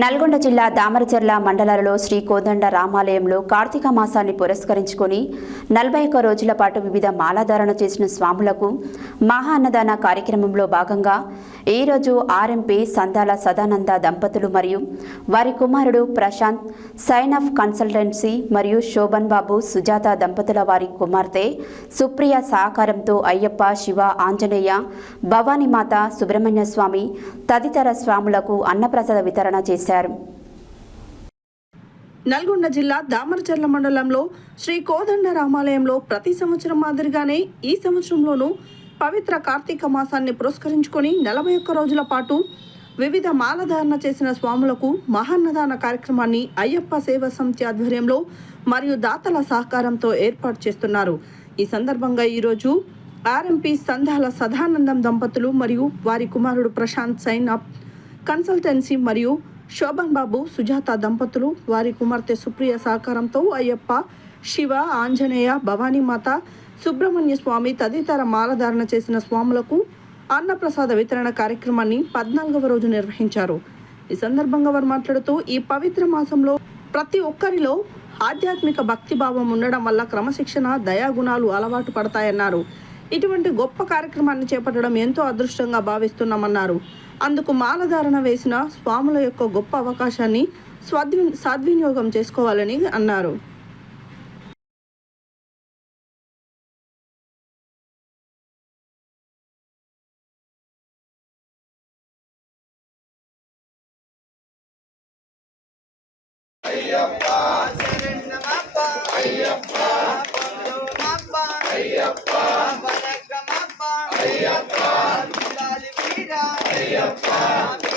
నల్గొండ జిల్లా దామరచెర్ల మండలాలలో శ్రీ కోదండ రామాలయంలో కార్తీక మాసాన్ని పురస్కరించుకొని నలభై ఒక్క రోజుల పాటు వివిధ మాలాధారణ చేసిన స్వాములకు మహా అన్నదాన కార్యక్రమంలో భాగంగా ఈరోజు ఆర్ఎంపీ సందాల సదానంద దంపతులు మరియు వారి కుమారుడు ప్రశాంత్ సైన్ ఆఫ్ కన్సల్టెన్సీ మరియు శోభన్ బాబు సుజాత దంపతుల వారి కుమార్తె సుప్రియ సహకారంతో అయ్యప్ప శివ ఆంజనేయ భవానీమాత సుబ్రహ్మణ్య స్వామి తదితర స్వాములకు అన్నప్రసాద వితరణ చేశారు. నల్గొండ జిల్లా దామరచర్ల మండలంలో శ్రీ కోదండ రామాలయంలో ప్రతి సంవత్సరం మాదిరిగానే ఈ సంవత్సరంలోనూ పవిత్ర కార్తీక మాసాన్ని పురస్కరించుకొని నలభై ఒక్క రోజుల పాటు వివిధ మాలధారణ చేసిన స్వాములకు మహాన్నదాన కార్యక్రమాన్ని అయ్యప్ప సేవ సమితి ఆధ్వర్యంలో మరియు దాతల సహకారంతో ఏర్పాటు చేస్తున్నారు. ఈ సందర్భంగా ఈరోజు ఆర్ఎంపీ సంధాల సదానందం దంపతులు మరియు వారి కుమారుడు ప్రశాంత్ సైన్ అప్ కన్సల్టెన్సీ మరియు శోభన్ బాబు సుజాత దంపతులు వారి కుమార్తె సుప్రియ సహకారంతో అయ్యప్ప శివ ఆంజనేయ భవానీమాత సుబ్రహ్మణ్య స్వామి తదితర మాలధారణ చేసిన స్వాములకు అన్నప్రసాద వితరణ కార్యక్రమాన్ని పద్నాలుగవ రోజు నిర్వహించారు. ఈ సందర్భంగా వారు మాట్లాడుతూ ఈ పవిత్ర మాసంలో ప్రతి ఒక్కరిలో ఆధ్యాత్మిక భక్తి భావం ఉండడం వల్ల క్రమశిక్షణ దయాగుణాలు అలవాటు పడతాయన్నారు. ఇటువంటి గొప్ప కార్యక్రమాన్ని చేపట్టడం ఎంతో అదృష్టంగా భావిస్తున్నామన్నారు. అందుకు మాలధారణ వేసిన స్వాముల యొక్క గొప్ప అవకాశాన్ని స్వద్వి సద్వినియోగం చేసుకోవాలని అన్నారు. శరణం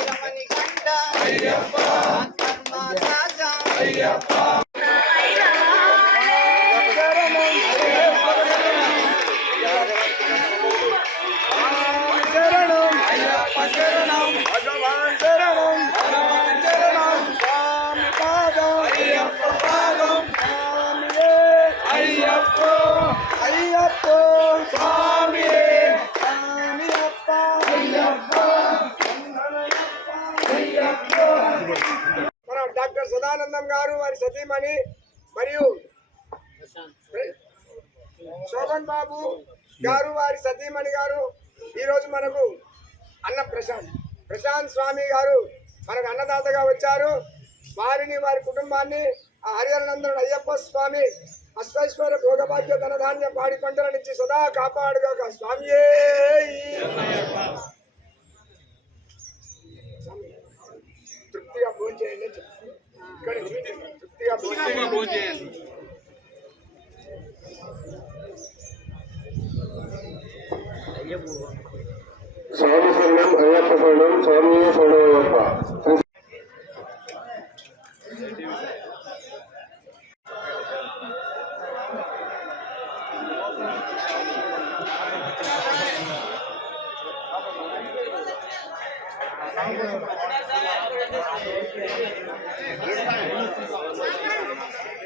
వారి సతీమణి మరియు శోభన్ బాబు గారు వారి సతీమణి గారు. ఈరోజు మనకు అన్న ప్రశాంత్ ప్రశాంత్ స్వామి గారు మనకు అన్నదాతగా వచ్చారు. వారిని వారి కుటుంబాన్ని ఆ హరిహరనందనుడు అయ్యప్ప స్వామి అష్టైశ్వర్య భోగభాగ్య ధనధాన్య పాడి పంటలనిచ్చి సదా కాపాడుగాక స్వామియే. భోజనం చేయండి స్వామి శరణం అయ్యప్ప శరణం స్వామి శరణం అయ్యప్ప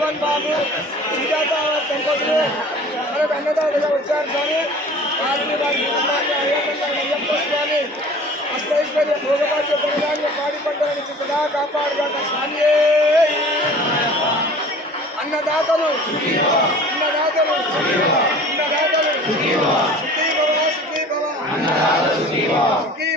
శోభన్ బాబు సుజాత దంపతులు మనకు అన్నదాతగా వచ్చారు కానీ వారిని వారి కుటుంబాన్ని అయ్యప్ప అయ్యప్ప స్వామి అష్టైశ్వర్య భోగపాఠ్య ధనధాన్య పాడి పంటలను సదా కాపాడుగాక స్వామి. అన్నదాతలు అన్నదాతలు అన్నదాతలు. సుఖీ భవ సుఖీ భవ సుఖీ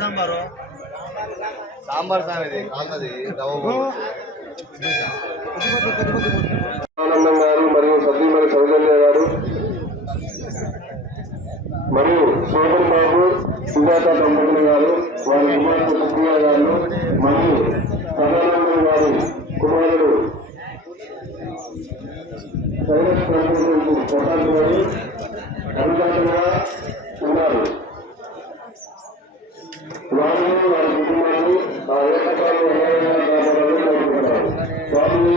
సాంబారు సాంబార్ స్వామిది కాన్నది దబాబు కొట్టనుకొని అందుబాటులో ఉన్నారు వారిని వారి కుటుంబాన్ని ఆ ఏకత్వాలు కాపాడాలని వారిని